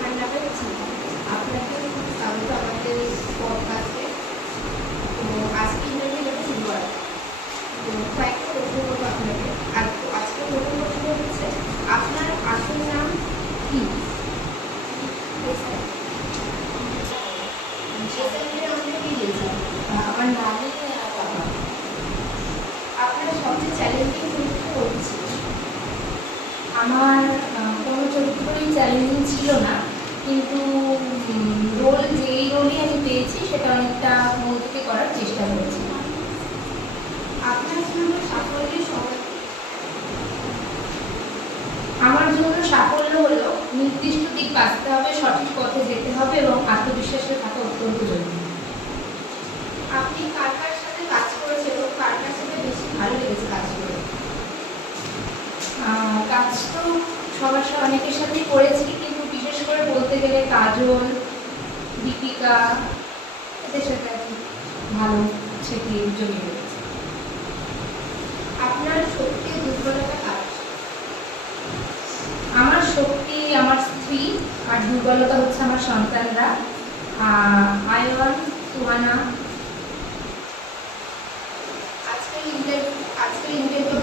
ঠান্ডা হয়েছি। আপনাকে খুব স্বাগত আমাদের পডকাস্টে। তো আজকে ইন্টারভিউ যেটা শুরু হয়, তো কয়েকটা প্রশ্ন করবো আপনাকে। আর আজকে প্রথম প্রশ্ন হচ্ছে, আপনার আসল নাম কি? আমাকে কি দিয়েছেন? আমার নামই বাবা। আপনার সবচেয়ে চ্যালেঞ্জিং পরীক্ষা কোনটি ছিল? আমার কোনো চরিত্রই চ্যালেঞ্জিং ছিল না, কিন্তু যেই রোলই আমি পেয়েছি সেটা অনেকটা মন থেকে করার চেষ্টা করেছি। আপনার জন্য সাফল্যের সময় আমার জন্য সাফল্য হলো নির্দিষ্ট দিক বাঁচতে হবে, সঠিক পথে যেতে হবে এবং আত্মবিশ্বাসের থাকা অত্যন্ত জরুরি। আপনি কার কার সাথে কাজ করেছেন এবং কার কার সাথে বেশি ভালো লেগেছে কাজ করে? কাজ তো অনেকের সাথেই করেছি, কিন্তু বিশেষ করে বলতে গেলে কাজল, দীপিকা, এদের সাথে আর কি ভালো সেটি জমি রয়েছে। আপনার শক্তি ও দুর্বলতা কার? আমার শক্তি আমার স্ত্রী, আর দুর্বলতা হচ্ছে আমার সন্তানরা, আয়ন, সুহানা। আজকের ইন্টারভিউ